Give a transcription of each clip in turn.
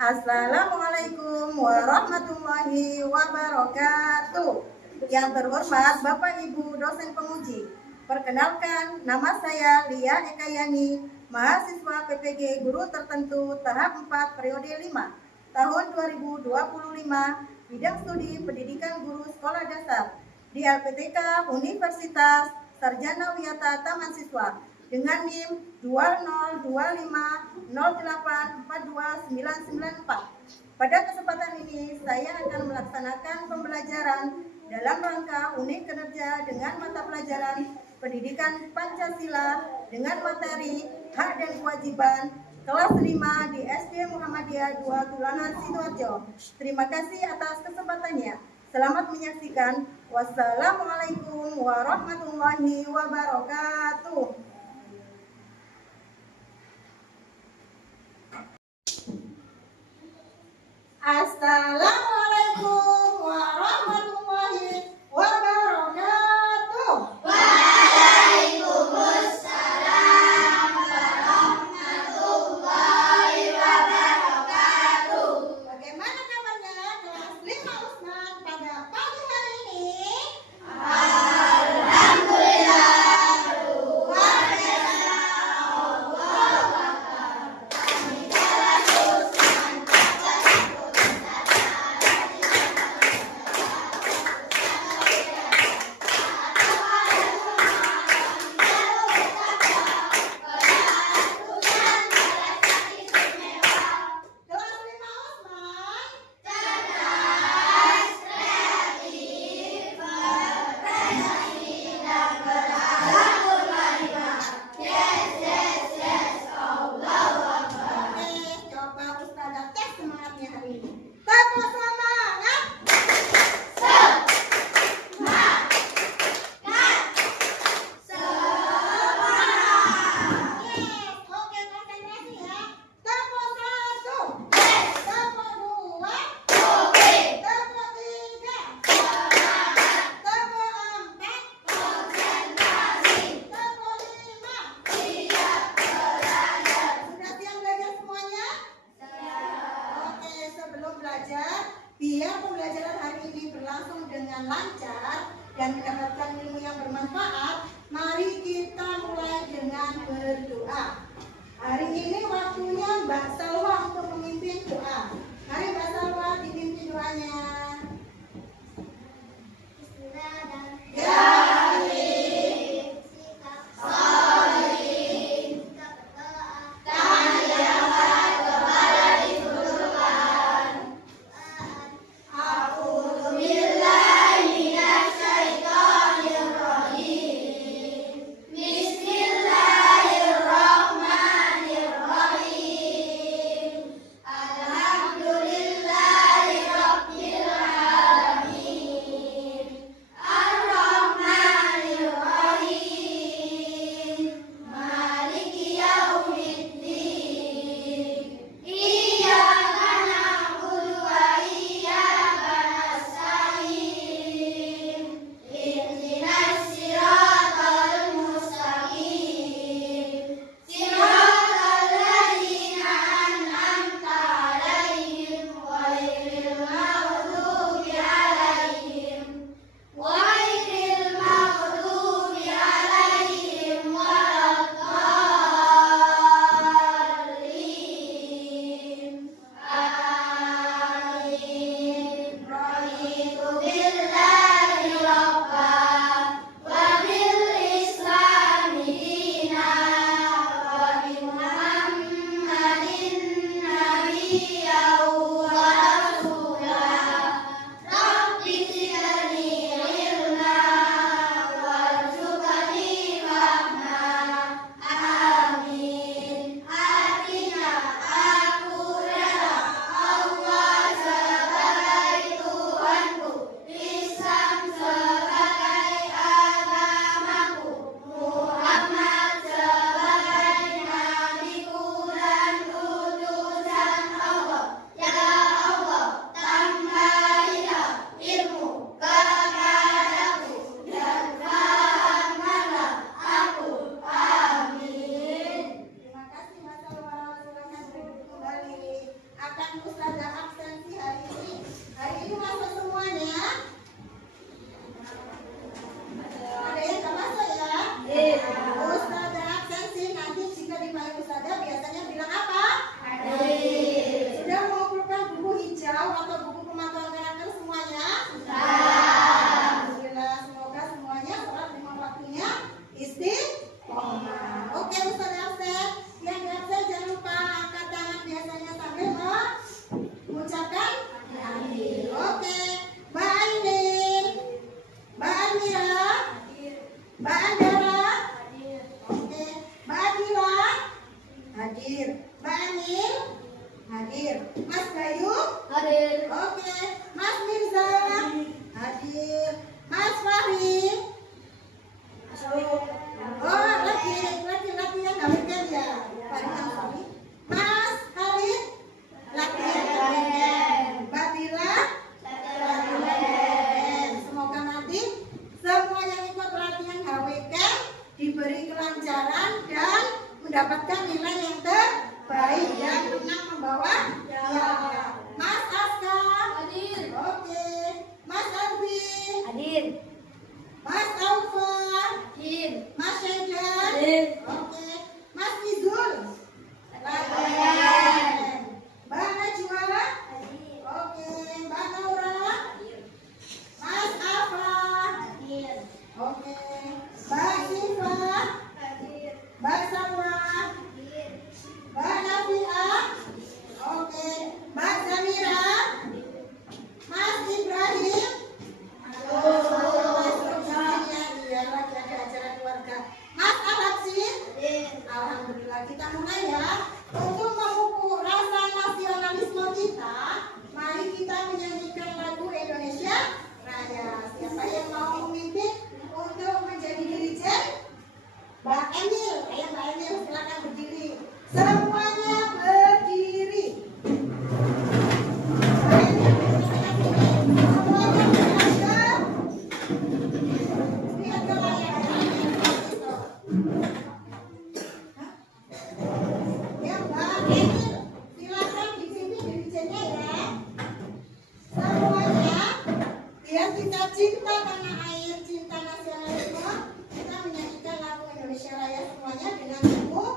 Assalamualaikum warahmatullahi wabarakatuh. Yang terhormat Bapak Ibu dosen penguji, perkenalkan nama saya Lia Ekayani, mahasiswa PPG Guru Tertentu tahap 4 periode 5 tahun 2025, bidang studi Pendidikan Guru Sekolah Dasar di LPTK Universitas Sarjana Wiyata Taman Siswa dengan NIM 20050842994. Pada kesempatan ini saya akan melaksanakan pembelajaran dalam rangka unit kinerja dengan mata pelajaran Pendidikan Pancasila dengan materi Hak dan Kewajiban kelas 5 di SD Muhammadiyah 2 Tulangan Sidoarjo. Terima kasih atas kesempatannya. Selamat menyaksikan. Wassalamualaikum warahmatullahi wabarakatuh. Assalamualaikum warahmatullahi wabarakatuh. Waalaikumsalam warahmatullahi wabarakatuh. Bagaimana kabarnya kelas 5 Usman pada pagi hari ini? Alhamdulillah, luar biasa. Allahu Akbar. Kami kelas Usman Kelas 5 Usman. cerdas, kreatif, berprestasi, dan berakhlakul karimah. Yes, yes, yes. Allahu Akbar. Oke, coba Ustazah tes semangatnya hari ini. Tepuk semangat. Yes, oke, konsentrasi ya. Tepuk 1, tepuk 2, tepuk 3, tepuk 4, tepuk 5. Sudah siap belajar semuanya? Oke, sebelum belajar, biar pembelajaran hari ini berlangsung dengan lancar dan mendapatkan ilmu yang bermanfaat, mari kita mulai dengan berdoa. Hari ini waktunya Mbak Salwa untuk memimpin doa. Mari Mbak Salwa dipimpin doanya. Bismillahirrahmanirrahim. Mas Bayu? Hadir. Oke. Mas Mirza? Hadir. Mas Fahri? Oh, laki-laki yang gawekan ya. Fahri. Mas Khalid? Laki-laki. Mbak Dila? Semoga nanti semua yang ikut latihan HWK diberi kelancaran dan mendapatkan nilai yang terbaik dan menang membawa piala. Mas Aska? Hadir. Oke. Mas Albi? Hadir. Mas Alfa? Hadir. Mas Syaidan? Hadir. Oke. Mas Nizul? Hadir. Mbak Najwa? Oke. Mbak Naura? Mas Afa? Oke. Mbak Siva? Mbak Salwa? Mbak Nafia? Oke. Mbak Zamira? Mas Ibrahim? Iya, lagi ada acara keluarga. Mas Alapsin? Alhamdulillah, kita mulai ya. Untuk memupuk rasa nasionalisme kita, mari kita menyanyikan lagu Indonesia Raya. Siapa yang mau memimpin untuk menjadi dirijen? Mbak Emil, ayo Mbak Emil, silakan berdiri. Semuanya berdiri. Mbak Emil, silakan berdiri. Semuanya berdiri. Lihat ke layar. Ya Mbak Emil, silakan dipimpin dirijennya ya. Semuanya, biar kita cinta tanah air, cinta nasionalisme, kita menyanyikan lagu Indonesia Raya semuanya dengan sungguh-sungguh.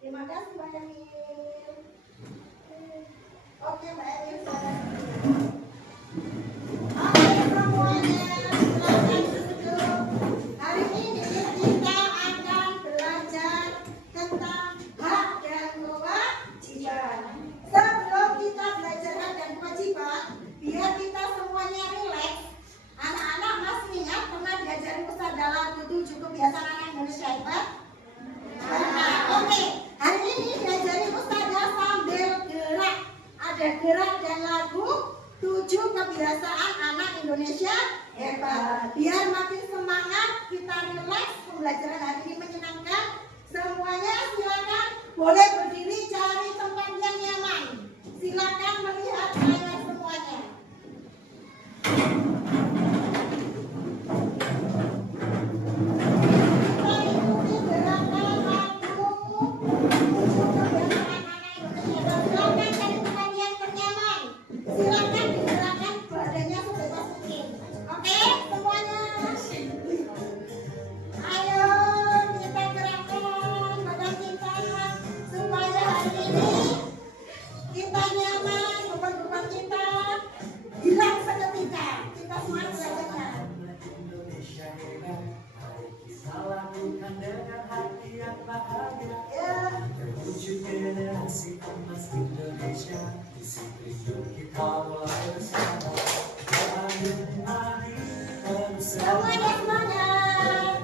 Terima kasih Mbak Emil. Oke Mbak Emil. Oke semuanya, silakan duduk. Hari ini kita akan belajar tentang hak dan kewajiban. Sebelum kita belajar hak dan kewajiban, biar kita semuanya rileks. Anak-anak masih ingat pernah diajarin Ustaz dalam 7 kebiasaan anak Indonesia hebat? Oke, hari ini diajari Ustazah sambil gerak. Ada gerak dan lagu 7 kebiasaan anak Indonesia hebat. Biar makin semangat, kita rileks, pembelajaran hari ini menyenangkan. Semuanya silakan boleh berdiri, cari tempat yang nyaman. Silakan melihat layar semuanya. Silakan digerakkan badannya sebebas mungkin. Oke, semuanya. Ayo kita gerakkan badan kita supaya hari ini kita nyaman, beban-beban kita Semuanya semangat.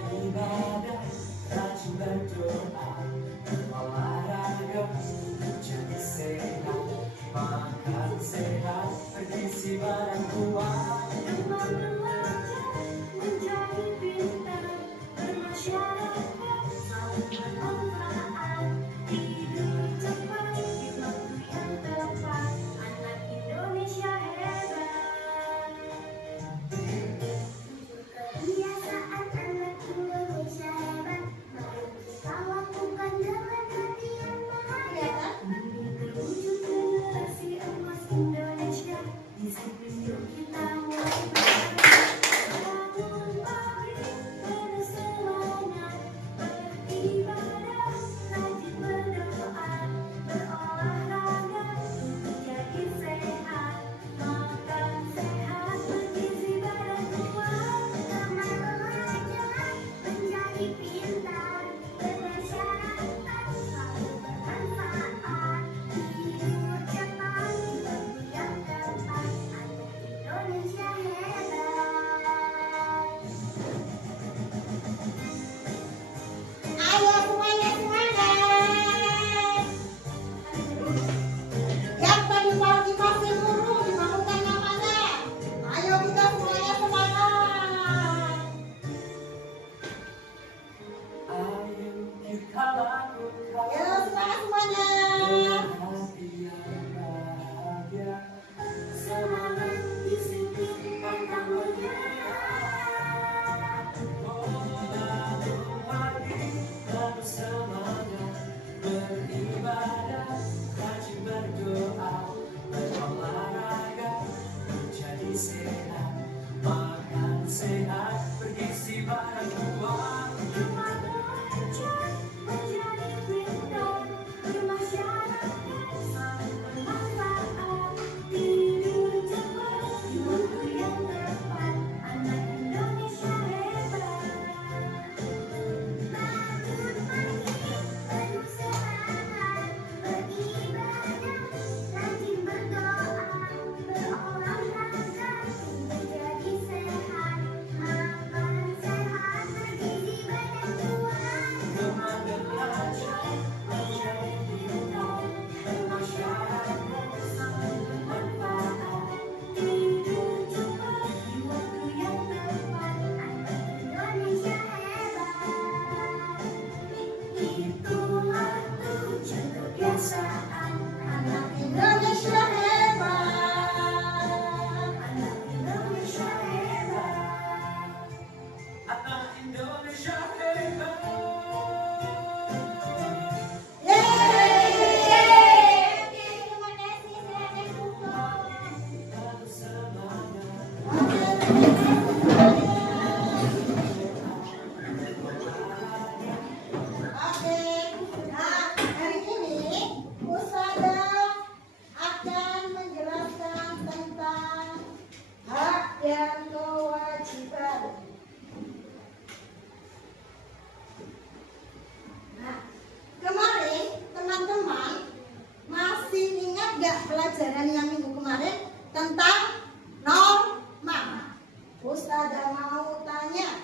Pelajaran yang minggu kemarin tentang norma. Ustazah mau tanya,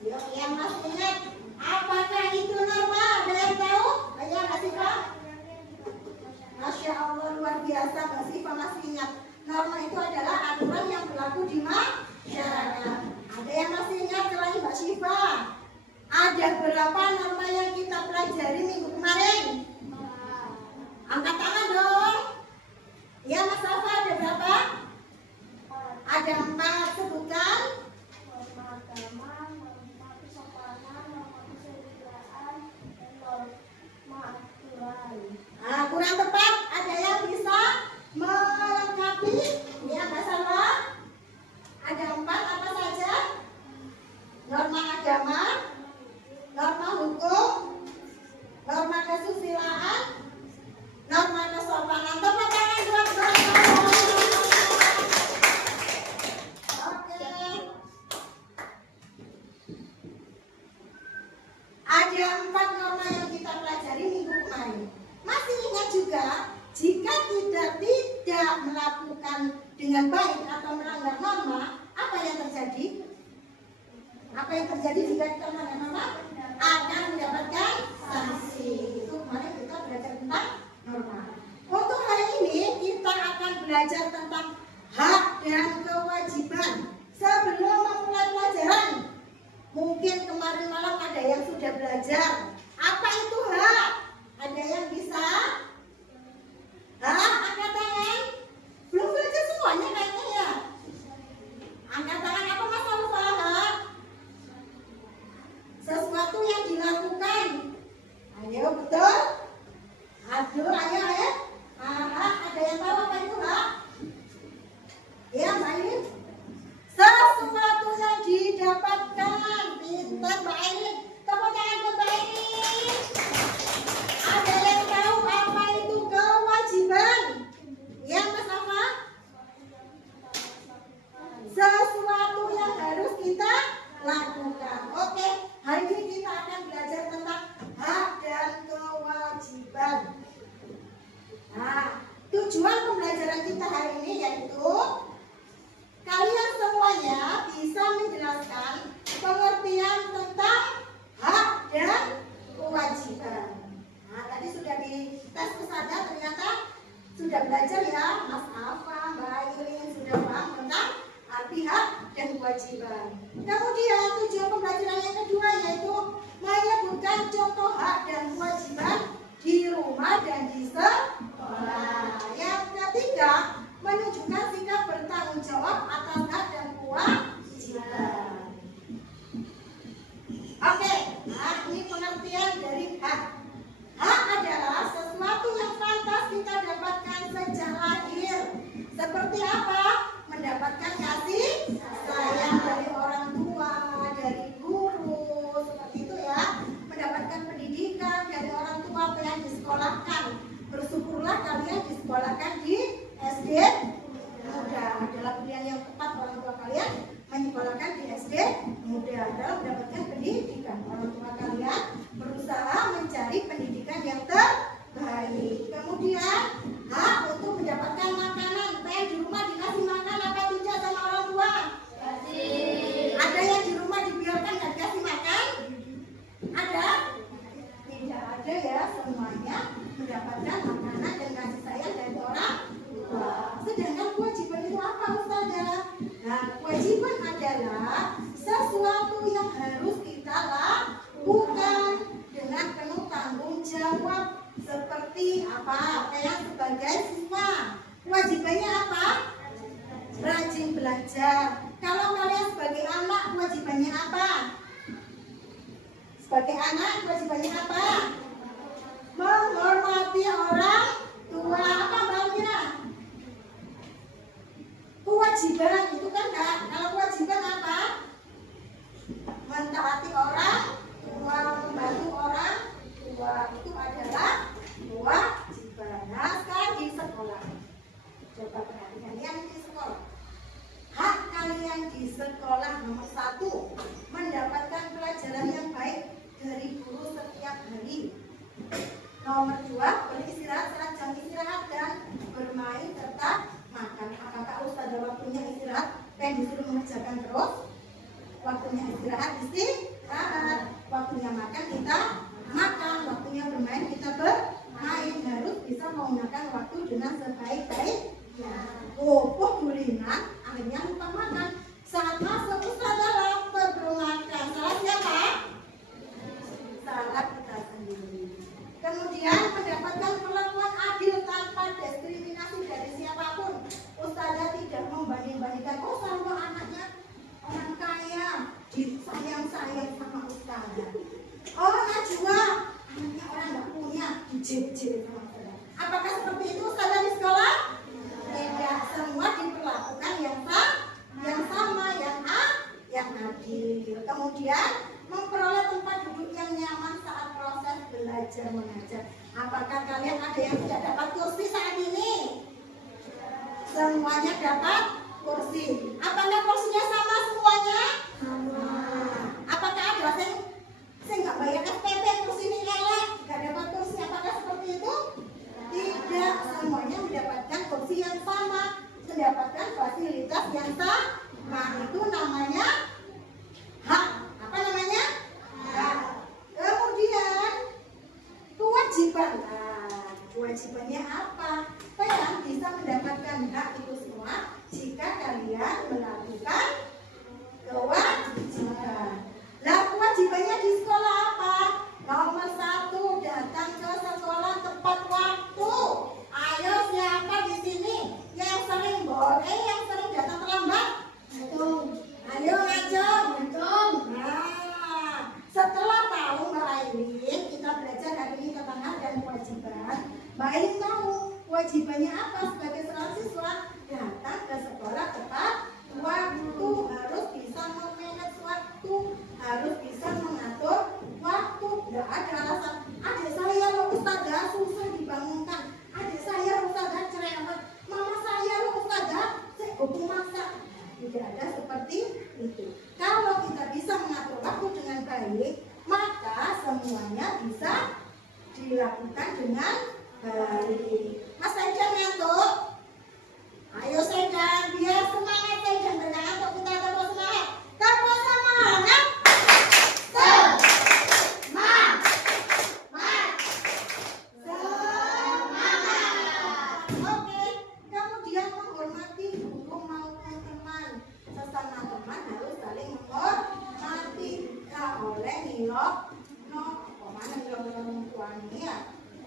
yuk yang masih ingat, apakah itu norma? Ada yang tahu? Ayo Kak Siva. Masya Allah, luar biasa Kak Siva masih ingat. Norma itu adalah aturan yang berlaku di masyarakat. Ada yang masih ingat selain Mbak Siva? Ada berapa norma yang kita pelajari minggu kemarin? Angkat tangan dong. Ya Mas Safa, ada berapa? Ada 4, sebutkan. Norma agama, norma kesopanan, norma kesusilaan, dan norma aturan. Nah, kurang tepat, ada yang bisa melengkapi? Ya Mbak Safa. Ada 4 apa saja? Norma agama, norma hukum, norma kesusilaan, norma kesopanan. Tepuk tangan buat dengan baik atau melanggar norma, apa yang terjadi? Apa yang terjadi jika kita melanggar norma? Akan mendapatkan sanksi. Itu kemarin kita belajar tentang norma. Untuk hari ini kita akan belajar tentang hak dan kewajiban. Sebelum memulai pelajaran, mungkin kemarin malam ada yang sudah belajar. Apa itu hak? Ada yang bisa? Angkat tangan. Belum belajar semuanya kayaknya ya. Angkat tangan. Apa masalah hak? Sesuatu yang dilakukan. Ayo, betul? Aduh, ayo. Ada yang tahu apa itu hak? Ya, Mbak Aileen. Sesuatu yang didapatkan. Pintar Mbak Aileen. Tepuk tangan buat Mbak Aileen. Ada yang tahu apa itu kewajiban? Ya, Mas Alfa? Sesuatu yang harus kita lakukan. Oke, hari ini kita akan belajar tentang hak dan kewajiban. Nah, tujuan pembelajaran kita hari ini yaitu kalian semuanya bisa menjelaskan pengertian tentang hak dan kewajiban. Nah, tadi sudah di tes kesada ternyata sudah belajar ya, Mas Alfa, Mbak Aileen sudah paham tentang arti hak dan kewajiban. Kemudian tujuan pembelajaran yang kedua yaitu menyebutkan contoh hak dan kewajiban di rumah dan di sekolah. Yang ketiga, menunjukkan sikap bertanggung jawab atas hak dan kewajiban. Oke, nah ini pengertian dari hak. Hak adalah sesuatu yang pantas kita dapatkan sejak lahir. Seperti apa? Mendapatkan kasih sayang dari orang tua, dari guru, seperti itu ya. Mendapatkan pendidikan dari orang tua yang disekolahkan. Bersyukurlah kalian disekolahkan di SD Muda. Adalah pilihan yang tepat orang tua kalian menyekolahkan di SD Muda dalam mendapatkan pendidikan. Orang tua kalian berusaha mencari pendidikan yang terbaik. Kemudian hak untuk mendapatkan makanan. Pengen di rumah dikasih makan apa tidak sama orang tua? Ada yang di rumah dibiarkan nggak dikasih makan? Ada? Tidak ada ya, semuanya mendapatkan makanan dan kasih sayang dari orang tua. Sedangkan kewajiban itu apa, Ustazah? Nah, kewajiban adalah sesuatu yang harus kita lakukan dengan penuh tanggung jawab. Seperti apa? Kayak sebagai siswa, kewajibannya apa? Rajin belajar. Kalau kalian sebagai anak, kewajibannya apa? Sebagai anak, kewajibannya apa? Menghormati orang tua. Apa Mbak Mira? Kewajiban itu kan Kak. Kalau kewajiban apa? Mentaati orang tua, membantu orang tua. Itu adalah kewajiban. Nah, sekarang di sekolah. Coba perhatikan yang di sekolah. Hak kalian di sekolah nomor 1, mendapatkan pelajaran yang baik dari guru setiap hari. Nomor 2, beristirahat saat jam istirahat dan bermain serta makan. Apakah Ustazah waktunya istirahat pengen disuruh mengerjakan terus? Waktunya istirahat istirahat, waktunya makan kita makan, waktunya bermain kita bermain. Harus bisa menggunakan waktu dengan sebaik-baiknya. Gulingan akhirnya lupa makan. Saat masuk Ustazah lapar belum makan. Salah siapa? Salah kita sendiri. Kemudian mendapatkan perlakuan adil tanpa diskriminasi dari siapapun. Ustazah tidak membanding-bandingkan, oh sama anaknya orang kaya disayang-sayang sama Ustazah. Oh Najwa, anaknya orang nggak punya, dijep-jep sama Ustazah. Apakah seperti itu Ustazah di sekolah? Tidak, semua diperlakukan yang sama, yang adil. Kemudian memperoleh tempat duduk yang nyaman saat proses belajar mengajar. Apakah kalian ada yang tidak dapat kursi saat ini? Semuanya dapat kursi. Apakah kursinya sama semuanya? Sama. Apakah ada yang nggak bayar SPP kursi ini elek, nggak dapat kursi? Apakah seperti itu? Tidak, semuanya mendapatkan kursi yang sama, mendapatkan sama. Itu namanya hak. Apa namanya? Hak. Kemudian kewajiban. Nah, kewajibannya apa? Kalian bisa mendapatkan hak itu semua jika kalian melakukan kewajiban. Nah, kewajibannya di sekolah apa? Nomor 1, datang ke sekolah tepat waktu. Ayo, siapa di sini yang sering yang sering datang terlambat? Ayo ngajak. Nah, setelah tahu Mbak Aileen, kita belajar hari ini tentang hak dan kewajiban. Mbak Aileen tahu kewajibannya apa sebagai seorang siswa? Datang ke sekolah tepat waktu, harus bisa memanage waktu, harus bisa mengatur waktu. Tidak ada alasan, adik saya loh ustazah susah dibangunkan, adik saya loh ustazah cerewet, mama saya loh ustazah sibuk masak. Tidak ada seperti itu. Kalau kita bisa mengatur waktu dengan baik, maka semuanya bisa dilakukan dengan baik. Mas Saidan ngantuk? Ayo Saidan, biar semangat Saidan, jangan ngantuk, kita terus semangat. Terus semangat. Oke, kemudian menghormati guru maupun teman. Sesama teman harus saling menghormati. Gak boleh nilok, kemana nilok tuanya ya.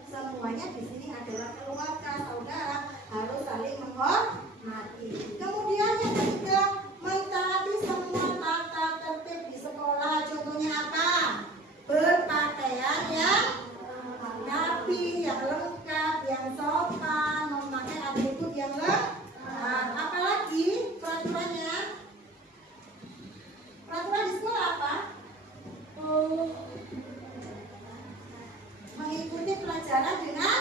Semuanya di sini adalah keluarga, saudara, harus saling menghormati. Kemudian yang ketiga, mentaati semua tata tertib di sekolah. Contohnya apa? Berpakaian yang rapi, yang lengkap, yang sopan, memakai atribut yang lengkap. Apalagi peraturannya? Peraturan di sekolah apa? Mengikuti pelajaran dengan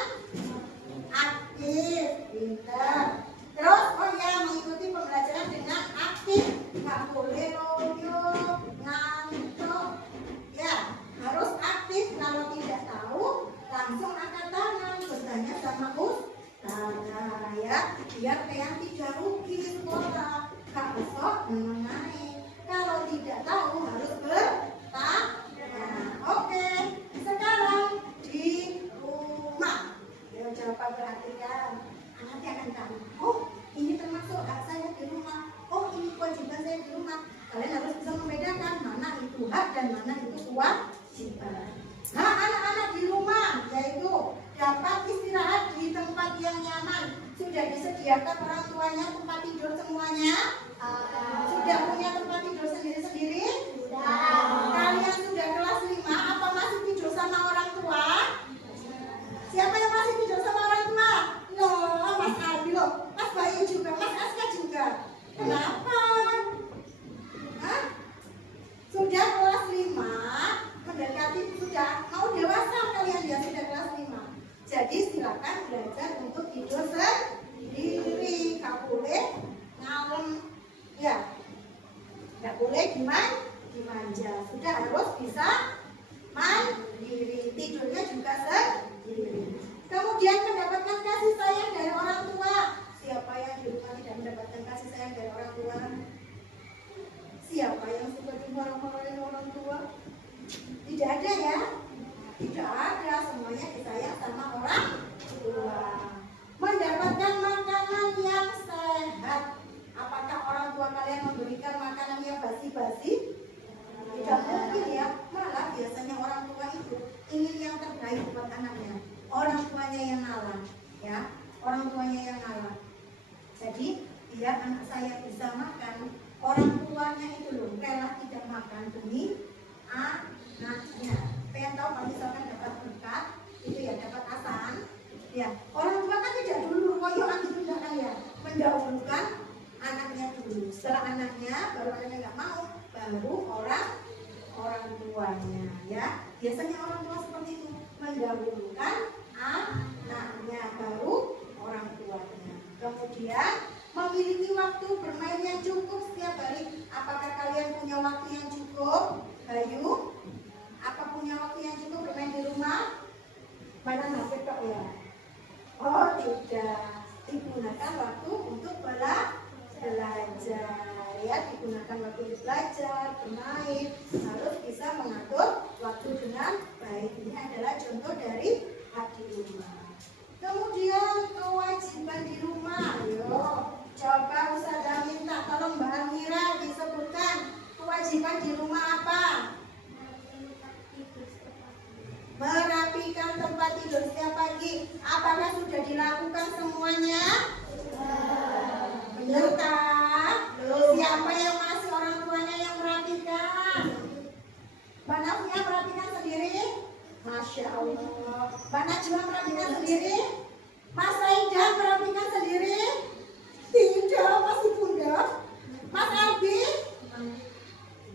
aktif, pintar. Terus, mengikuti pembelajaran dengan aktif, nggak boleh loyo, ngantuk. Ya, harus aktif. Kalau tidak tahu, langsung angkat tangan, bertanya sama ustazah ya, biar kalian tidak rugi di sekolah. Kak besok naik. Kalau tidak tahu harus bertanya. Oke, sekarang di rumah. Ya, coba perhatikan. Nanti akan tahu. Oh, ini termasuk hak saya di rumah. Oh, ini kewajiban saya di rumah. Kalian harus bisa membedakan mana itu hak dan mana itu kewajiban. Hak anak-anak di rumah yaitu dapat istirahat di tempat yang nyaman. Sudah disediakan orang tuanya tempat tidur semuanya? Sudah punya tempat tidur sendiri-sendiri? Kalian sudah kelas 5 apa masih tidur sama orang tua? Siapa yang masih tidur sama orang tua? Loh, Mas Albi loh, Mas Bayu juga, Mas Aska juga. Kenapa? Hah? Sudah kelas 5, mendekati sudah mau dewasa kalian ya, sudah kelas 5. Jadi silakan belajar untuk tidur sendiri. Gak boleh ngalem, ya. Gak boleh dimanja. Sudah harus bisa mandiri. Tidurnya juga sendiri. Kemudian mendapatkan kasih sayang dari orang tua. Siapa yang di rumah tidak mendapatkan kasih sayang dari orang tua? Siapa yang suka dimarah-marahin orang tua? Tidak ada ya? Tidak ada, semuanya disayang sama orang tua. Mendapatkan makanan yang sehat. Apakah orang tua kalian memberikan makanan yang basi-basi? Tidak mungkin ya. Malah biasanya orang tua itu ingin yang terbaik buat anaknya. Orang tuanya yang ngalah, ya. Orang tuanya yang ngalah. Jadi biar anak saya bisa makan, orang tuanya itu loh rela tidak makan demi anaknya. Pengen tahu kalau misalkan dapat berkat, itu ya dapat asan. Ya, orang tua kan tidak dulu koyokan gitu kan ya, mendahulukan anaknya dulu. Setelah anaknya, baru anaknya nggak mau, baru orang tuanya. Ya, biasanya orang tua seperti itu, mendahulukan anaknya, baru orang tuanya. Kemudian memiliki waktu bermain yang cukup setiap hari. Apakah kalian punya waktu yang cukup? Bayu, apa punya waktu yang cukup bermain di rumah? Mana HP kok ya? Oh tidak, digunakan waktu untuk belajar. supaya digunakan waktu belajar, bermain, harus bisa mengatur waktu dengan baik. Ini adalah contoh dari hak di rumah. Kemudian kewajiban di rumah. Ayo, coba Ustazah minta tolong Mbak Almira disebutkan kewajiban di rumah apa? Merapikan tempat tidur setiap pagi. Apakah sudah dilakukan semuanya? Benar kah? Siapa yang masih orang tuanya yang merapikan? Mbak Nafia merapikan sendiri? Masya Allah. Mbak Najwa merapikan sendiri? Mas Raidan merapikan sendiri? Tidak, masih bunda. Mas Albi?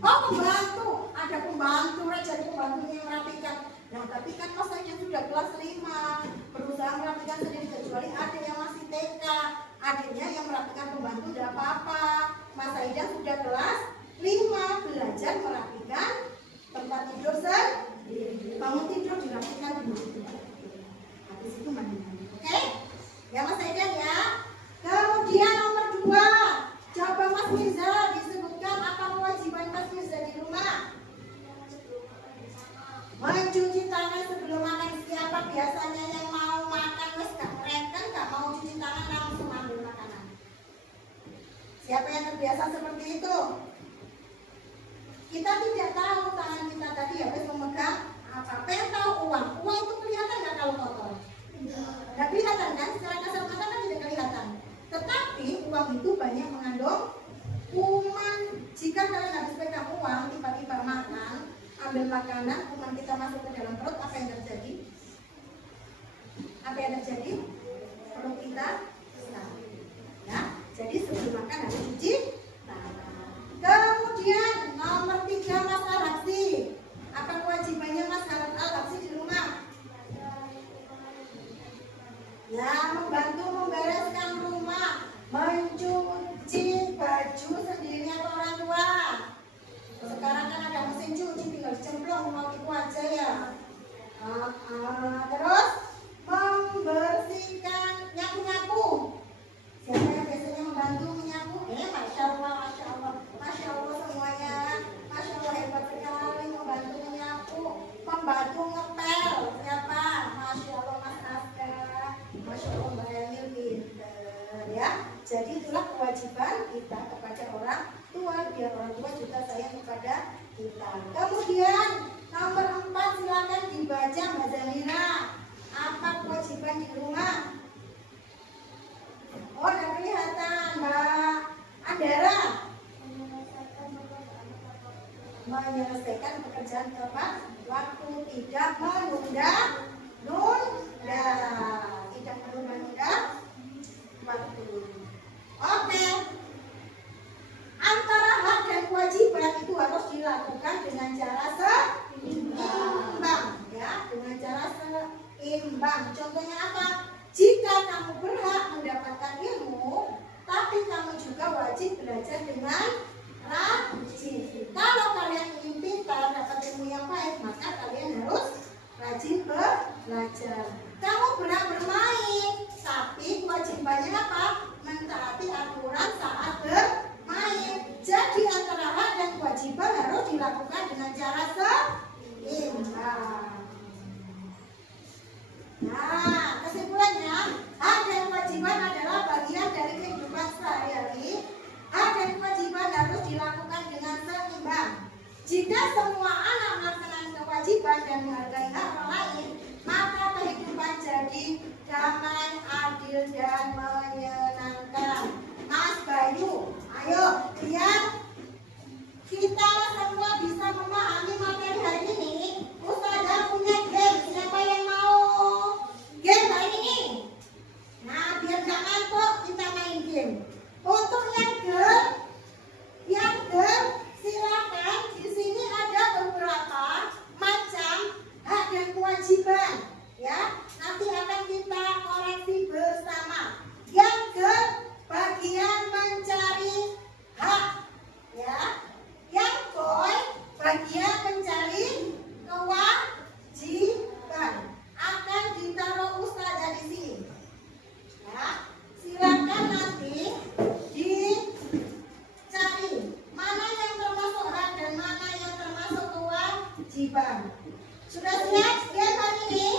Oh, pembantu. Ada pembantu, jadi pembantunya yang merapikan. Nah, tapi kan Mas Raidan sudah kelas 5, berusaha merapikan sendiri, kecuali adik yang masih TK. Adiknya yang merapikan pembantu tidak apa-apa. Mas Aidan sudah kelas 5, belajar merapikan tempat tidur sendiri. Bangun tidur dirapikan dulu. Habis itu mandi. Oke? Ya Mas Aidan ya. Kemudian nomor 2, coba Mas Mirza disebutkan apa kewajiban Mas Mirza di rumah? Mencuci tangan sebelum makan. Siapa biasanya yang mau makan wes gak mereka gak mau cuci tangan langsung ambil makanan? Siapa yang terbiasa seperti itu? Kita tidak tahu tangan kita tadi habis memegang apa. Pengen tahu uang. Uang itu kelihatan nggak kalau kotor? Nggak kelihatan kan? Secara kasar mata kan tidak kelihatan. Tetapi uang itu banyak mengandung kuman. Jika kalian habis pegang uang, tiba-tiba makan, ambil makanan, kuman kita masuk ke dalam perut, apa yang terjadi? Apa yang terjadi? Perut kita sakit. Ya, jadi sebelum makan harus cuci tangan. Kemudian nomor 3 Mas Al-Habsi. Apa kewajibannya Mas Al-Habsi di rumah? Ya, membantu membereskan rumah, mencuci baju sendiri atau orang tua. Sekarang kan ada mesin cuci, tinggal cemplung mau itu aja ya. Terus membersihkan, nyapu-nyapu. Siapa yang biasanya membantu menyapu? Masya Allah, Masya Allah, Masya Allah semuanya. Masya Allah hebat sekali membantu menyapu, membantu ngepel. Siapa? Masya Allah Mas Aska, Masya Allah Mbak Emil pinter ya. Jadi itulah kewajiban kita kepada orang tua, biar orang tua juga sayang kepada kita. Kemudian nomor 4 silakan dibaca Mbak Zalina. Apa kewajiban di rumah? Oh, udah kelihatan Mbak Andara. Menyelesaikan pekerjaan tepat waktu, tidak menunda-nunda. Tidak menunda-nunda waktu. Oke. Antara hak dan kewajiban itu harus dilakukan dengan cara seimbang, ya, dengan cara seimbang. Contohnya apa? Jika kamu berhak mendapatkan ilmu, tapi kamu juga wajib belajar dengan rajin. Kalau kalian ingin pintar, dapat ilmu yang baik, maka kalian harus rajin belajar. Kamu berhak bermain, tapi kewajibannya apa? Mentaati aturan saat bermain. Jadi antara hak dan kewajiban harus dilakukan dengan cara seimbang. Nah, kesimpulannya, hak dan kewajiban adalah bagian dari kehidupan sehari-hari. Hak dan kewajiban harus dilakukan dengan seimbang. Jika semua anak melaksanakan kewajiban dan menghargai hak orang lain, maka kehidupan jadi damai, adil, dan menyenangkan. Mas Bayu, ayo biar kita semua bisa memahami materi hari ini, Ustazah punya game. Siapa yang mau game hari ini? Nah, biar gak ngantuk, kita main game. Untuk yang girl silakan. Di sini ada beberapa macam hak dan kewajiban, ya. Nanti akan kita koreksi bersama. Yang girl, bagian mencari kewajiban. Sudah siap sekian hari ini?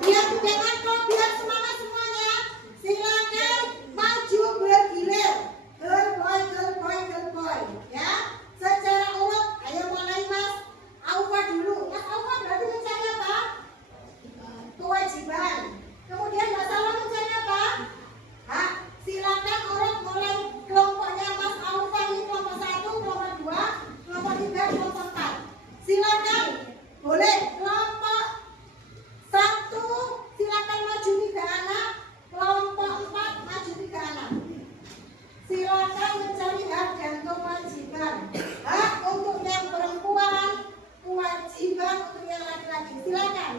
Biar jangan kok, biar semangat semuanya. Silakan maju bergilir. Girl boy, girl boy, girl boy. Ya, secara urut. Ayo mulai Mas Aufa dulu. Mas Aufa berarti mencari apa? Kewajiban. Kemudian Mbak Salma mencari apa? Hak. Silakan urut mulai kelompoknya Mas Aufa ini kelompok 1, kelompok 2, kelompok 3, kelompok 4. Silakan. Boleh kelompok 1 silakan maju 3 anak, kelompok 4 maju 3 anak. Silakan mencari hak dan kewajiban. Hak untuk yang perempuan, kewajiban untuk yang laki-laki. Silakan.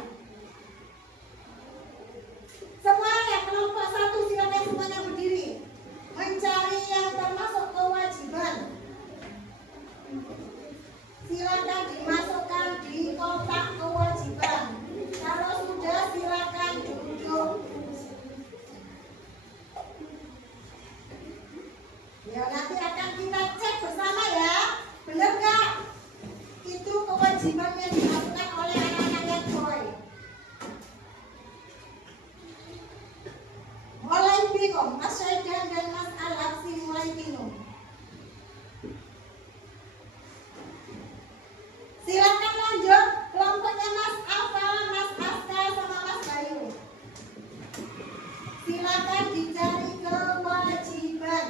Semuanya kelompok 1 silakan semuanya berdiri. Mencari yang termasuk kewajiban. Silakan dimasukkan di kotak kewajiban. Kalau sudah silakan duduk. Ya, nanti akan kita cek bersama ya. Benar nggak? Itu kewajiban yang dilakukan oleh anak-anak yang boy. Mulai bingung, Mas Syaidan dan Mas Al-Hafsi mulai bingung. Silakan lanjut kelompoknya Mas Afa, Mas Aska, sama Mas Bayu. Silakan dicari kewajiban.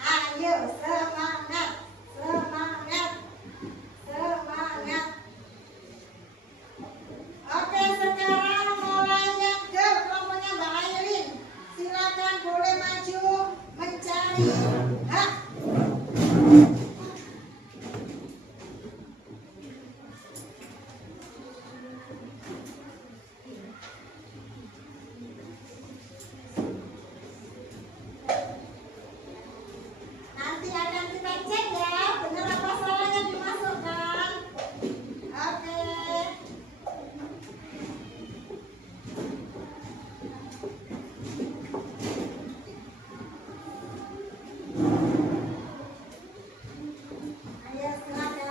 Ayo semangat, semangat, semangat. Oke, sekarang mulai yang girl, kelompoknya Mbak Airin. Silakan boleh maju mencari hak. Nanti akan kita cek ya, benar apa salah yang dimasukkan. Oke. Ayo silakan.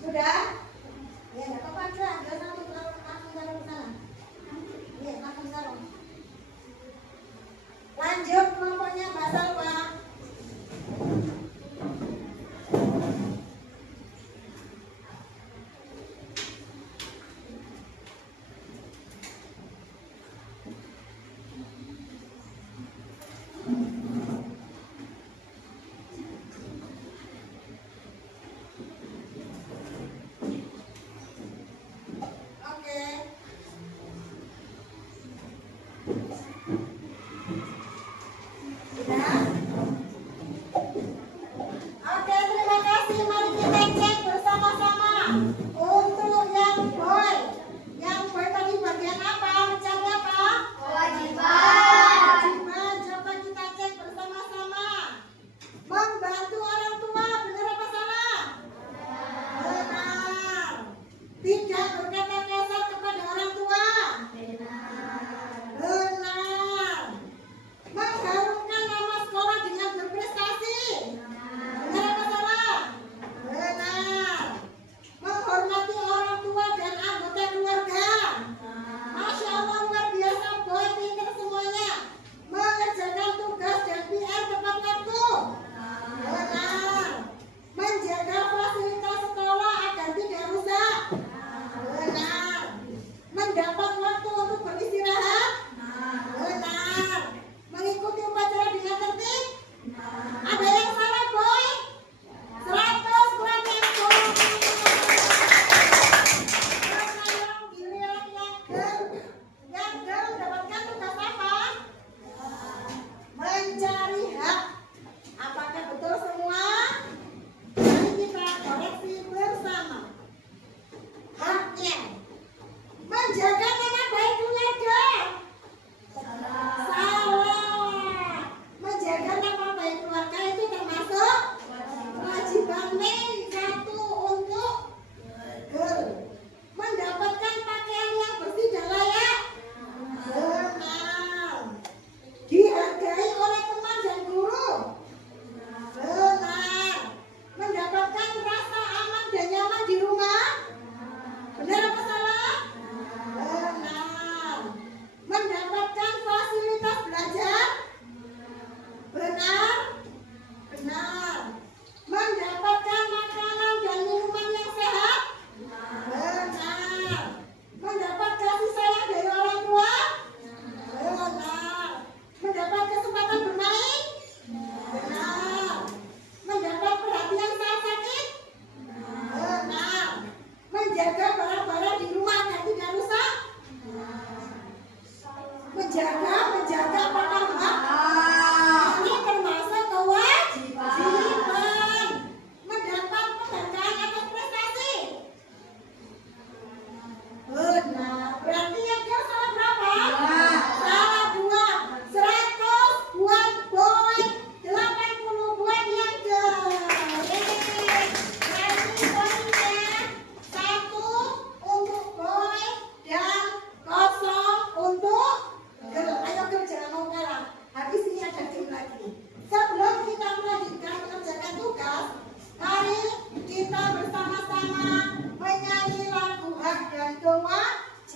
Sudah? Ya, nggak apa-apa aja. Jangan langsung taruh ke sana. Ya, langsung taruh. Lanjut kelompoknya Mbak Salwa.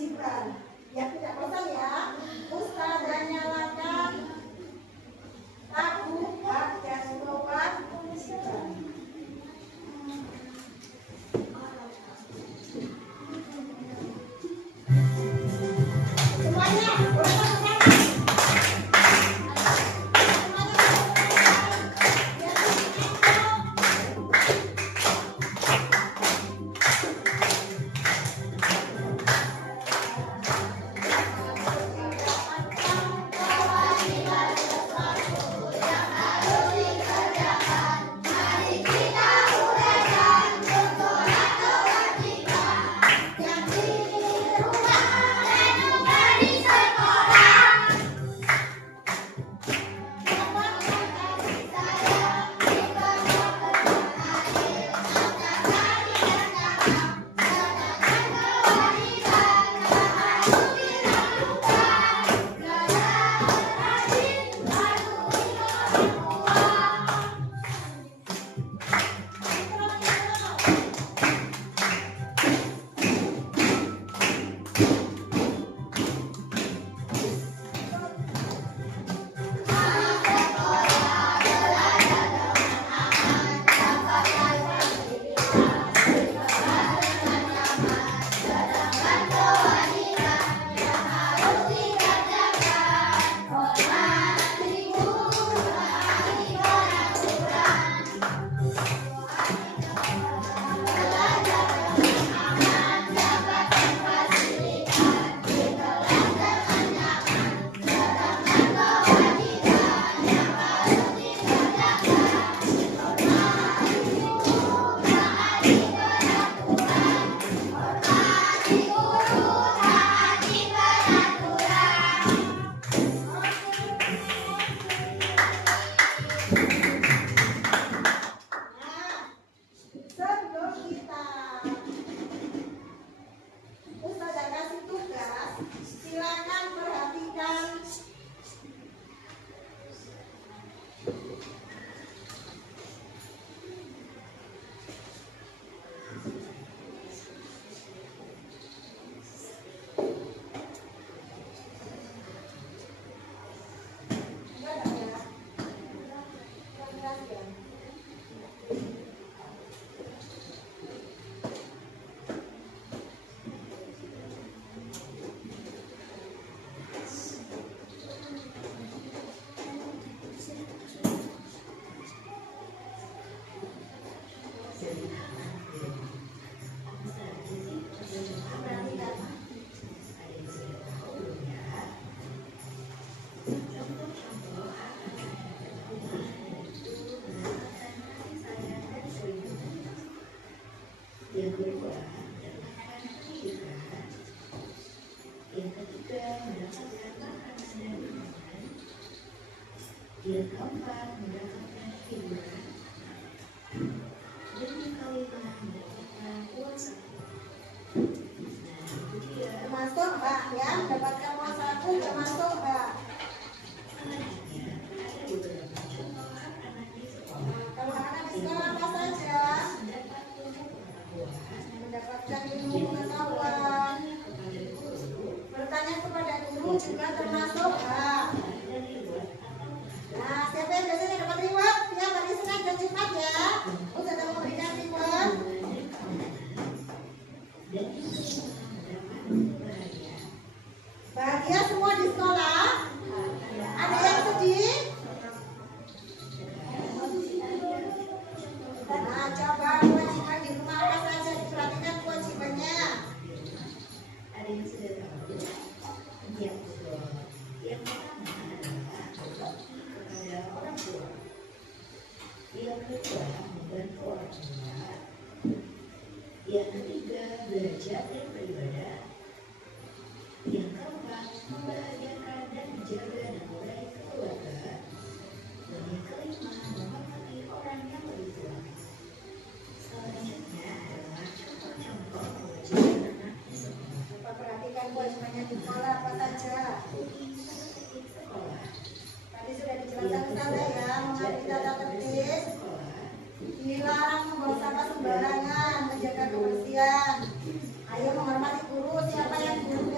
Cipran. Ya, tidak bosan ya. Ustazah nyalakan lagu Hak dan Sopan Cipran. Semuanya, boleh masuk kan? Yang kedua mendapatkan hiburan, yang ketiga mendapatkan makanan dan minuman, yang keempat mendapatkan hiburan, dan yang kelima mendapatkan uang saku. Nah, itu dia. Termasuk Mbak ya, mendapatkan uang saku termasuk Mbak. Selanjutnya ada beberapa contoh anak di sekolah. Kalau anak di sekolah apa saja? Mendapatkan ilmu pengetahuan, bertanya kepada guru juga termasuk hak. Nah, siapa yang biasanya dapat reward? Ya, hari Senin dan Jumat ya. Sudah memberikan reward. Bahagia semua di sekolah. Ada yang sedih? Nah, coba kewajiban di rumah apa saja, diperhatikan kewajibannya. Ada yang sudah tahu? Ya, betul. Yang pertama adalah berbakti kepada orang tua. Yang kedua, membantu orang tua. Yang ketiga, belajar dan beribadah. Yang keempat, membahagiakan dan menjaga nama baik keluarga. Dan yang kelima, menghormati orang yang lebih tua. Selanjutnya adalah contoh-contoh kewajiban anak di sekolah. Coba perhatikan kewajibannya di sekolah apa saja. Sekolah. Tadi sudah dijelaskan Ustazah ya, mematuhi tata tertib, dilarang membawa sampah sembarangan, menjaga kebersihan. Ayo menghormati guru, siapa yang guru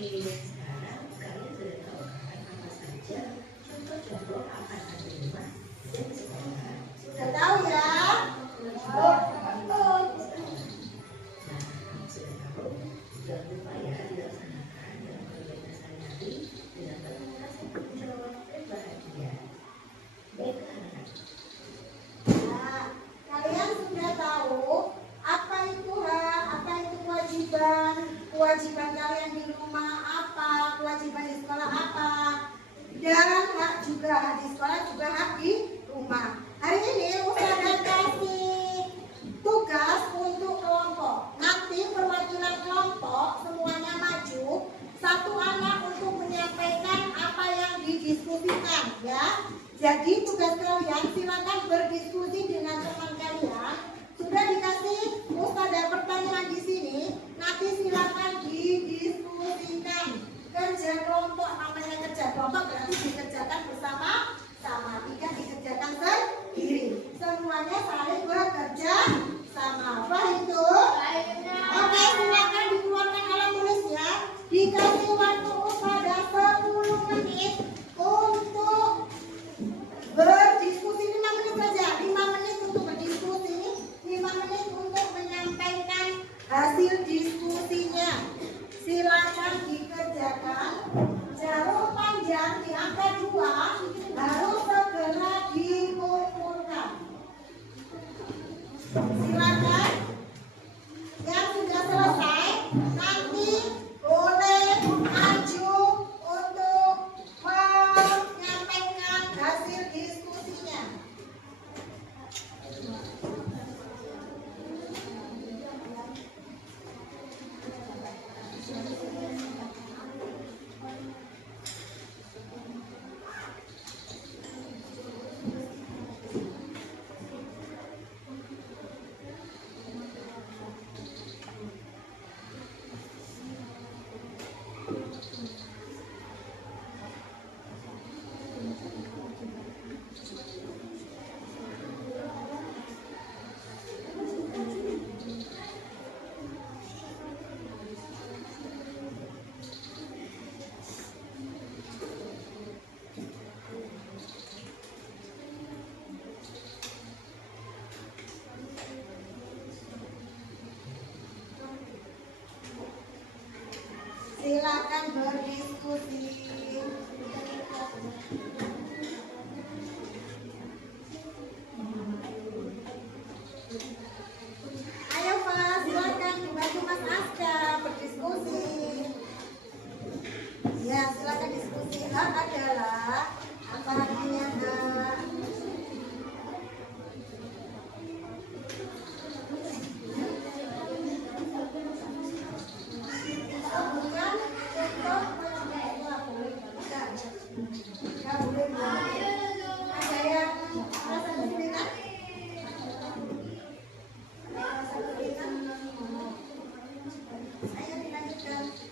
Oke, sekarang kalian sudah tahu kan apa saja contoh-contoh apa yang ada di rumah dan di sekolah. Sudah tahu ya? Nah, sudah tahu. Jangan lupa ya dilaksanakan dalam kegiatan sehari-hari dengan penuh rasa tanggung jawab dan bahagia. Baiklah anak-anak. Nah, kalian sudah tahu apa itu hak, apa itu kewajiban, kewajiban kalian di rumah apa, kewajiban di sekolah apa, dan hak juga, hak di sekolah juga hak di rumah. Hari ini Ustazah kasih tugas untuk kelompok. Nanti perwakilan kelompok semuanya maju, satu anak untuk menyampaikan apa yang didiskusikan ya. Jadi tugas kalian silakan berdiskusi dengan teman kalian. Sudah dikasih Ustazah pertanyaan di sini, nanti silakan didiskusikan. Kerja kelompok, namanya kerja kelompok berarti dikerjakan bersama-sama, tidak dikerjakan sendiri. Semuanya saling bekerja sama. Apa itu? Oke, silakan dikeluarkan alat tulisnya. Dikasih waktu Ustazah 10 menit untuk berdiskusi. 5 menit saja, 5 menit untuk berdiskusi, 5 menit untuk menyampaikan hasil diskusinya. Silakan dikerjakan. Jarum panjang di angka 2 harus segera dikumpulkan. Silakan. Yang sudah selesai nanti boleh maju untuk menyampaikan hasil diskusinya. Silakan berdiskusi. Ayo Pak, silakan dibantu Mas Aska berdiskusi. Ya, silakan diskusi. Hak adalah apa artinya hak?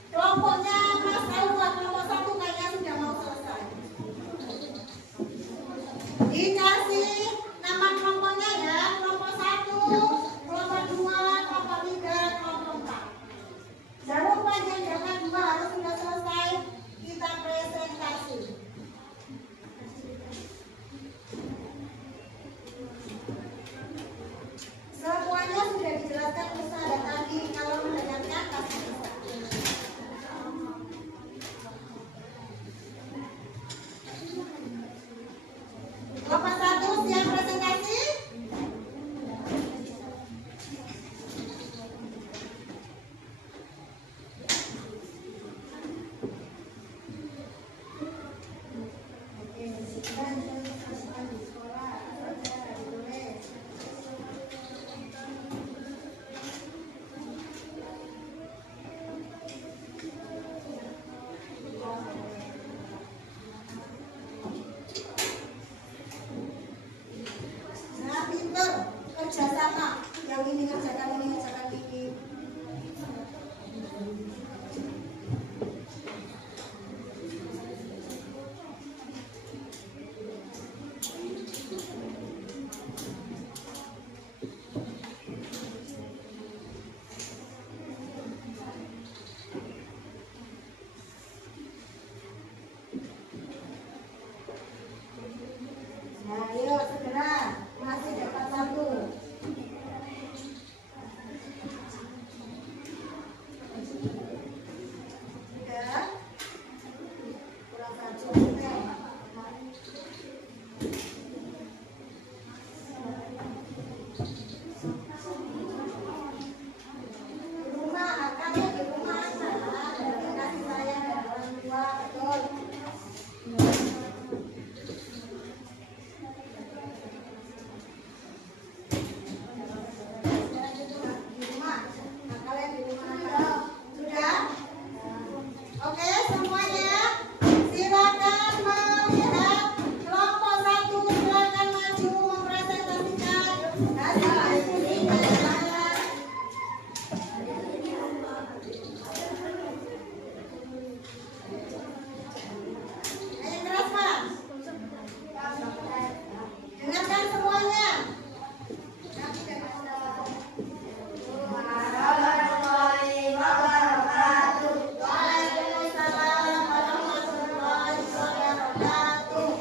Kelompoknya Mas Alwa, kelompok 1 kayaknya sudah mau selesai. Dikasih nama kelompoknya ya, kelompok 1, kelompok 2, kelompok 3, kelompok 4. Jarum panjang jangan 2 harus sudah selesai. Kita presentasi. Semuanya sudah dijelaskan Ustazah tadi. Kalau mendengarkan kasih bisa. wabarakatuh.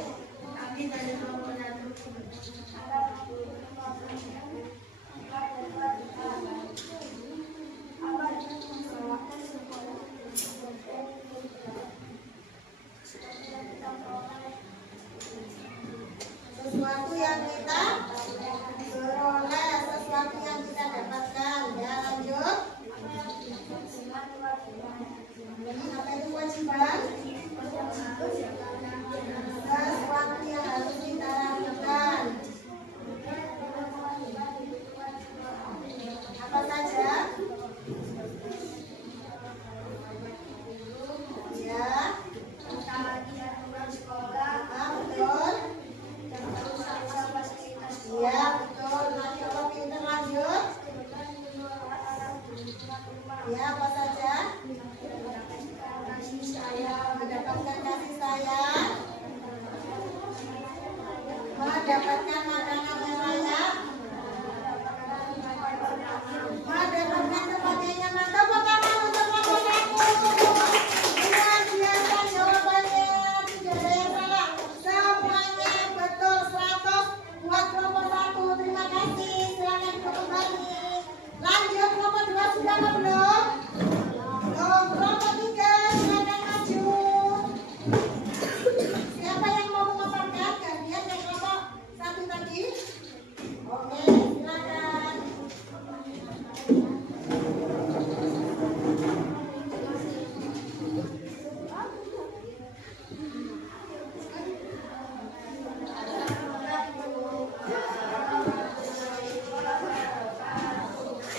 Sesuatu yang kita peroleh, sesuatu yang kita dapatkan. Ya, lanjut. Apa itu kewajiban? Sesuatu yang harus kita lakukan. Apa saja? Ya. Betul. Ya, betul. Nanti kalau pintar lanjut. Ya, apa saja? Mendapatkan kasih sayang, mendapatkan makanan yang layak, mendapatkan tempat yang nyaman. Tepuk tangan untuk kelompok 1. Luar biasa jawabannya, tidak ada yang salah. Semuanya betul 100 buat kelompok 1. Terima kasih. Silakan kembali. Lanjut kelompok 2 sudah apa belum? Kelompok 3 silakan maju. Siapa yang mau memaparkan gantian yang kelompok 1 tadi? Oke, silakan.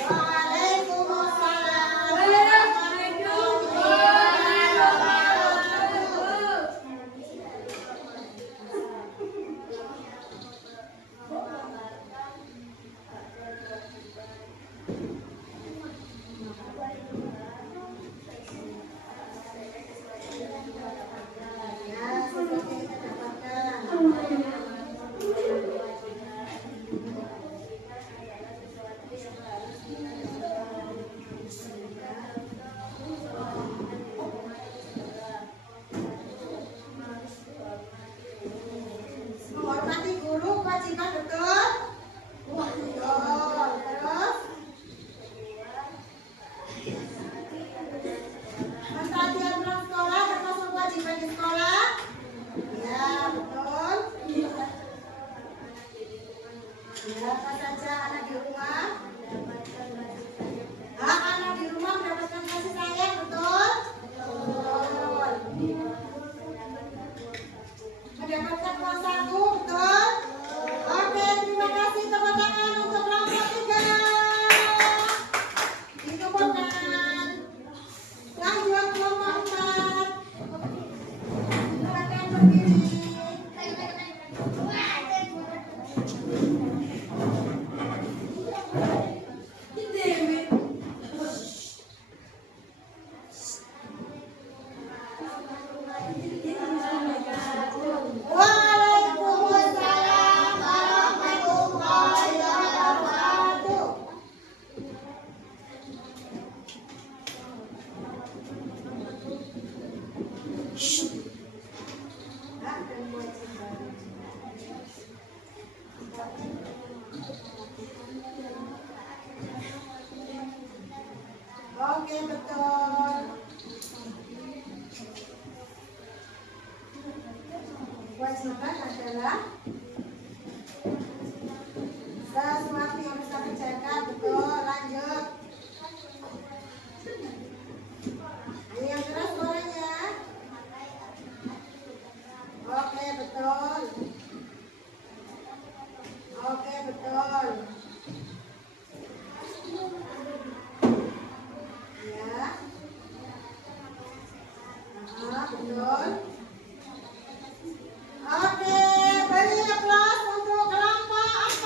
Waalaikumsalam warahmatullahi wabarakatuh. Ya, seperti yang kita dapatkan. Menghormati guru kewajiban betul? Betul. Terus mentaati aturan sekolah termasuk kewajiban di sekolah? Ya, betul. Ya, apa saja anak di rumah? Anak di rumah mendapatkan kasih sayang, betul? Betul. Mendapatkan kelas 1, betul? Oke, terima kasih. Tepuk tangan untuk kelompok 3. Dikumpulkan. Lanjut kelompok 4. Silakan berdiri. Waalaikumsalam warahmatullahi wabarakatuh. Hak dan kewajiban. Oke, betul. Kewajiban adalah sesuatu yang bisa kerjakan, betul. Lanjut. Ayo yang keras suaranya. Oke, betul. Oke, betul. Ya. Betul. Oke, beri aplaus untuk kelompok 4.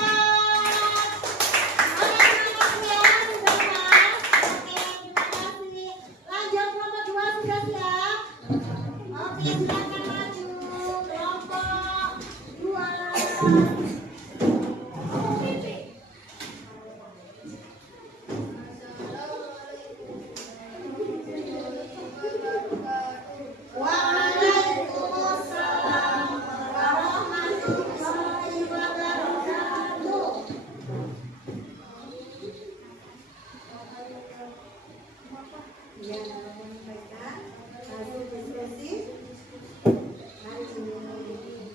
Anak-anak yang sudah pas. Oke, terima kasih. Lanjut kelompok 2 sudah siap? Oke, silakan maju. Kelompok 2. Waalaikumsalam Ya, menyampaikan hasil diskusi hari ini.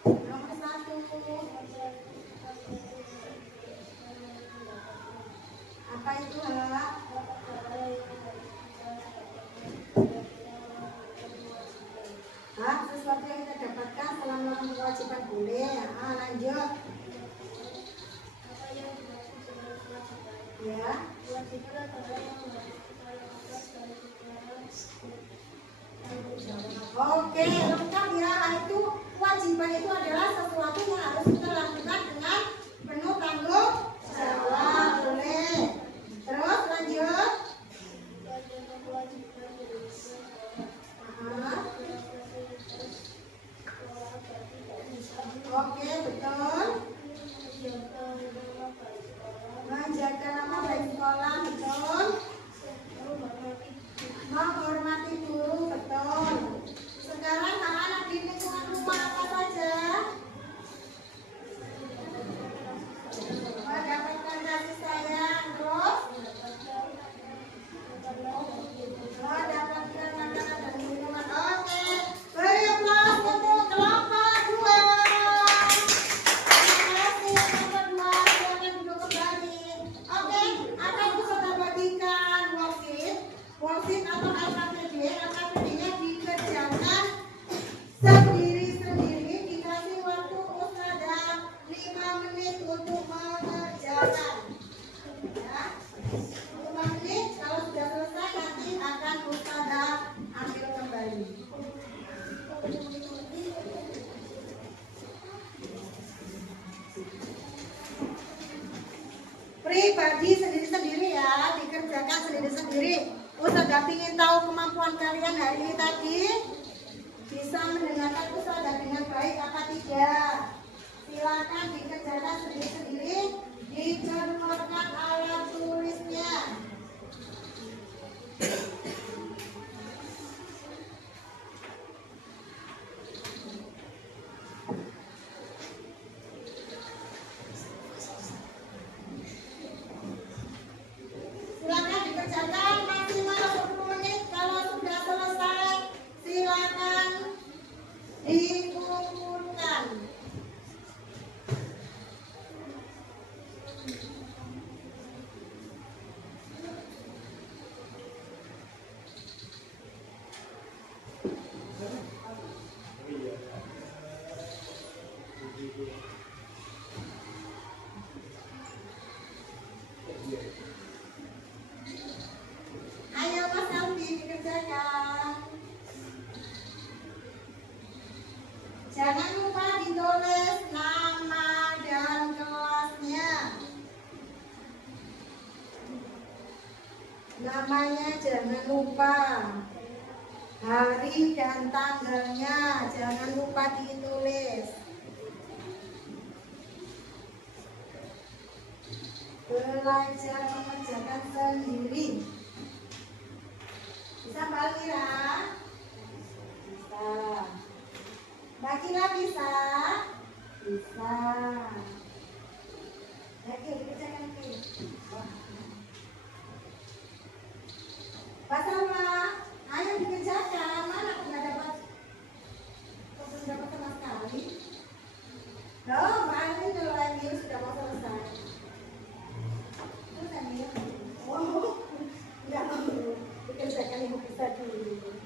Nomor 1. Apa itu, Hak? Sesuatu yang kita dapatkan setelah melakukan kewajiban boleh. Lanjut. Ya. Oke, lengkap ya. Itu kewajiban itu adalah sesuatu yang harus kita lakukan dengan penuh tanggung jawab. Boleh. Terus lanjut. Oke, betul. Menjaga nama baik sekolah, betul. Menghormati guru, betul. Sekarang anak-anak di lingkungan rumah apa saja? Mendapatkan kasih sayang, terus mendapatkan makanan dan minuman. Oke, beri aplaus untuk kelompok 2. Terima kasih kelompok 2. Silakan duduk kembali. Oke, akan kita bagikan worksheet atau LKPD-nya dikerjakan sendiri-sendiri. Dikasih waktu ustazah 5 menit untuk mengerjakan. Ya, 5 menit. Kalau sudah selesai nanti akan ustazah ambil kembali. Pribadi sendiri-sendiri ya, dikerjakan sendiri-sendiri. Ustazah ingin tahu kemampuan kalian hari ini tadi, bisa mendengarkan ustazah dengan baik apa tidak. Silakan dikerjakan sendiri-sendiri, dicermorkan alat tulisnya. Silakan dikerjakan maksimal 10 menit. Kalau sudah selesai, silakan dikumpulkan. Ayo Mas Alfi dikerjakan. Jangan lupa ditulis nama dan kelasnya. Namanya jangan lupa. Hari dan tanggalnya jangan lupa ditulis. Belajar mengerjakan sendiri. Bisa Mbak Almira? Bisa. Mbak Kira bisa? Bisa. Lagi dikerjakan lagi. Pak Salma, ayo dikerjakan. Mana aku nggak dapat? Kok belum dapat sama sekali? Loh, Mbak Almi kalau lagi sudah mau selesai. Terus Emil, nggak mau dikerjakan yang bisa dulu.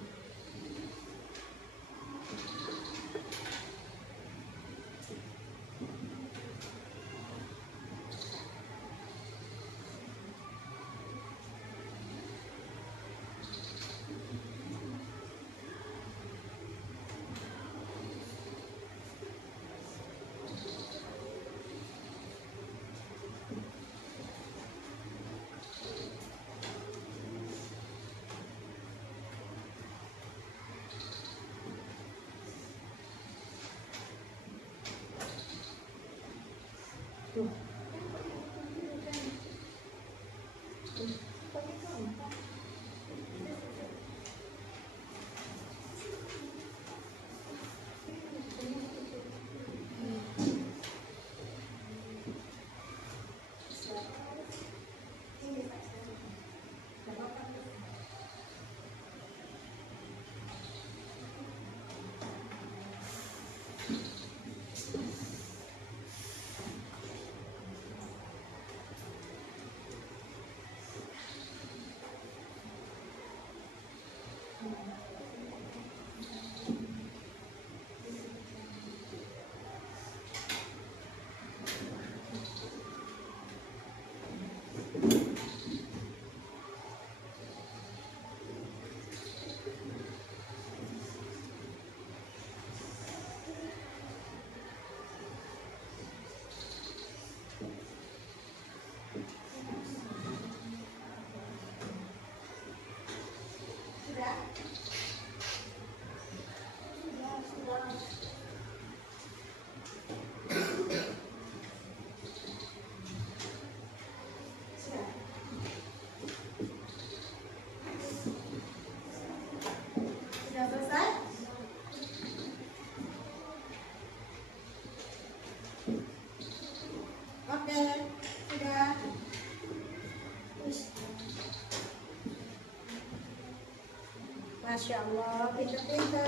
Masya Allah, pinter-pinter.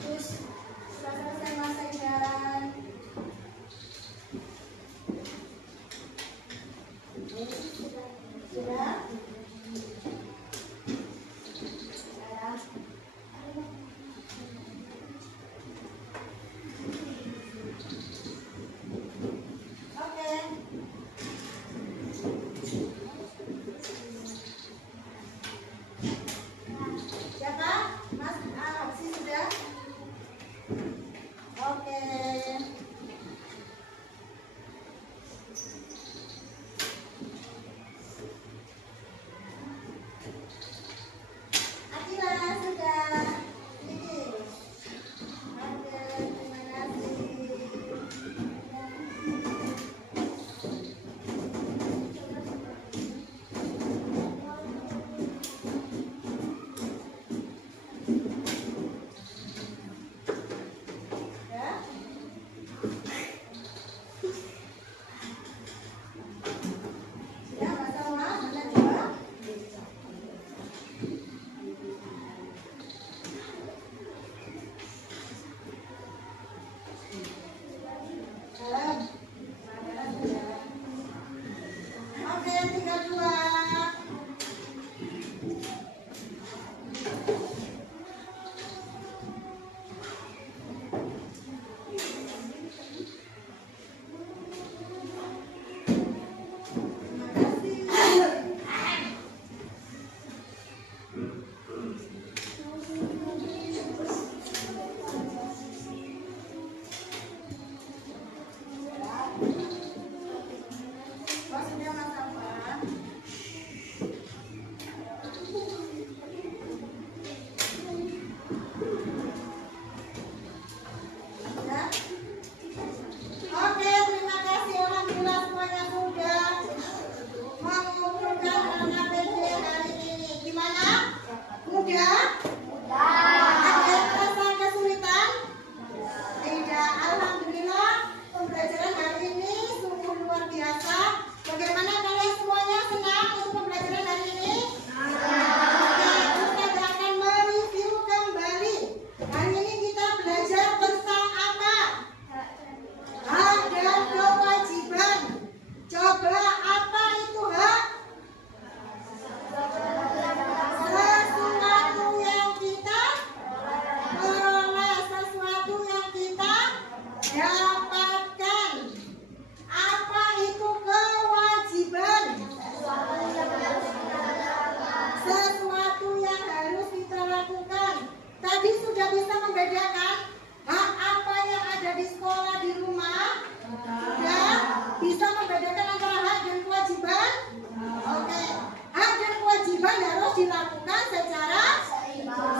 Terus selesai Mas Aidan. Sudah? Oke. Siapa? Mas, sih sudah? Oke. Akila sudah. Ini. Oke, terima kasih. Ya. Ya, Mas Salma, Anda coba. Dalam. Oke, tinggal 2. Maksudnya Mas Salma. Ya. Oke, terima kasih. Alhamdulillah semuanya sudah mengumpulkan LKPD hari ini. Gimana? Mudah? Ada yang merasa kesulitan? Tidak. Alhamdulillah pembelajaran hari ini sungguh luar biasa. Bagaimana kalian semuanya senang untuk pembelajaran hari ini? Oke, kita akan mereview kembali. Hari ini kita belajar tentang apa? Hak dan kewajiban. Coba apa itu hak? Sesuatu yang kita peroleh, sesuatu yang kita dapatkan. Apa itu kewajiban? Sesuatu yang harus kita lakukan. Tadi sudah bisa membedakan hak apa yang ada di sekolah, di rumah? Sudah bisa membedakan antara hak dan kewajiban? Oke. Hak dan kewajiban harus dilakukan secara seimbang.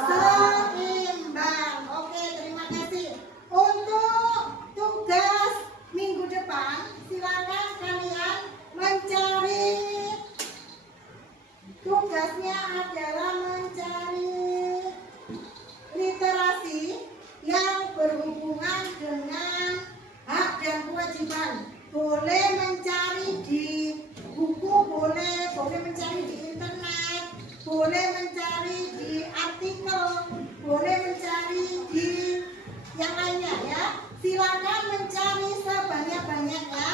Oke, terima kasih. Untuk tugas minggu depan, silakan kalian mencari. Tugasnya adalah mencari literasi yang berhubungan dengan hak dan kewajiban. Boleh mencari di buku, boleh mencari di internet, boleh mencari di artikel, boleh mencari di yang lainnya ya. Silakan mencari sebanyak-banyaknya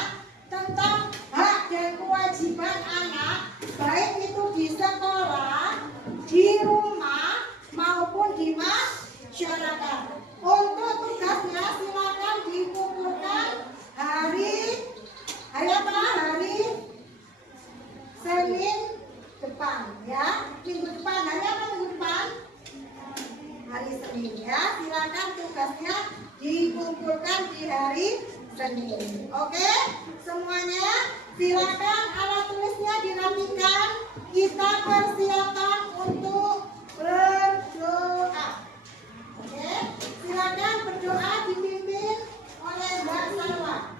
tentang hak dan kewajiban anak, baik itu di sekolah, di rumah maupun di masyarakat. Untuk tugasnya silakan dikumpulkan hari apa? Hari Senin depan ya. Minggu depan, hari apa minggu depan? Hari Senin ya. Silakan tugasnya dikumpulkan di hari Senin. Oke? Semuanya silakan alat tulisnya dirapikan. Kita persiapan untuk berdoa. Oke? Silakan berdoa dipimpin oleh Mbak Salwa.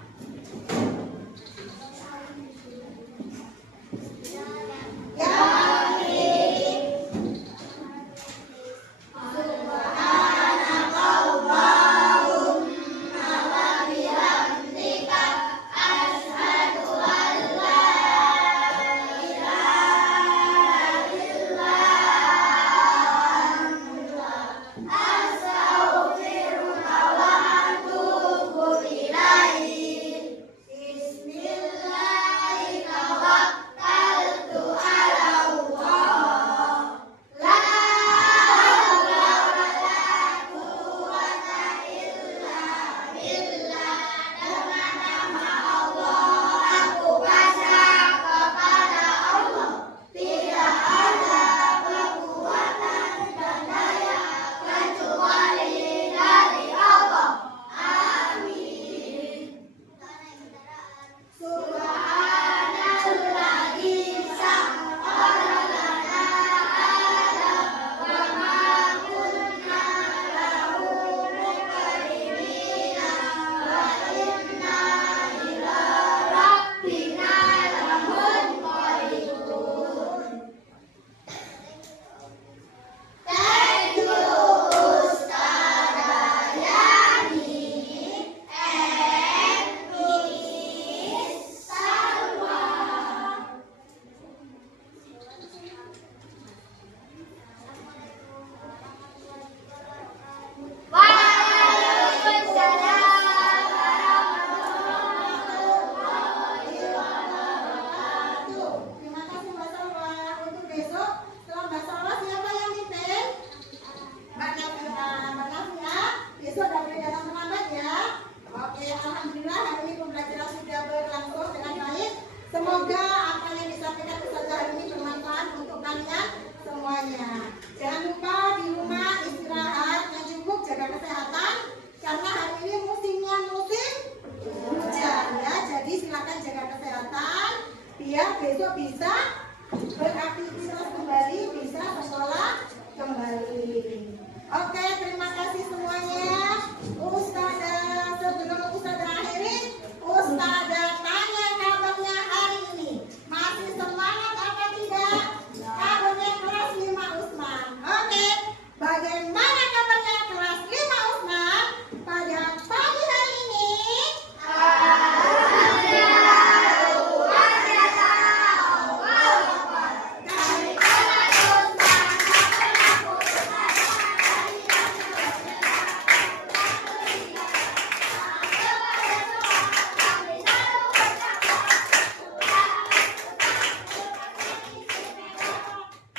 Oke, terima kasih semuanya. Ustazah, sebelum Ustazah akhiri, Ustazah tanya kabarnya hari ini. Masih semangat apa tidak? Kabarnya kelas 5 Usman. Oke, bagaimana kabarnya kelas 5 Usman pada pagi hari ini?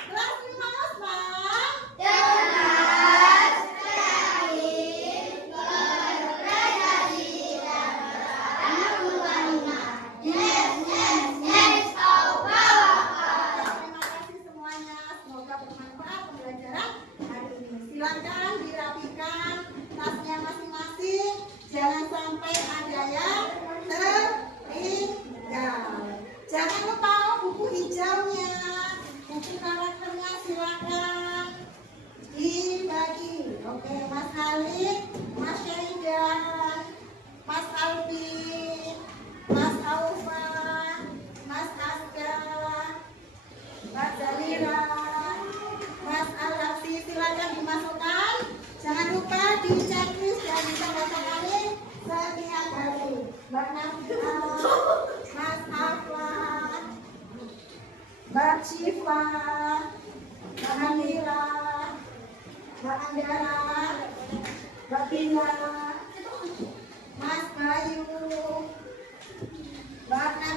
Kelas 5 Usman. Terima kasih semuanya. Semoga bermanfaat pembelajaran hari ini. Silakan dirapikan tasnya masing-masing. Jangan sampai ada yang tertinggal. Jangan lupa buku hijaunya, buku karakternya silakan dibagi. Oke, Mas Khalid, Mas Syaidan, Mas Alvin, Mas Aufa, Mas Aska, Mbak Zalira, Mas Al-Hafsi, silakan dimasukkan. Jangan lupa di checklist dan ditandatangani setiap hari. Mbak Nafia, Mas Afwan, Mbak Syifa, Mbak Amira, Mbak Andara, Mbak Bina, Mas Bayu, Mbak Nabila.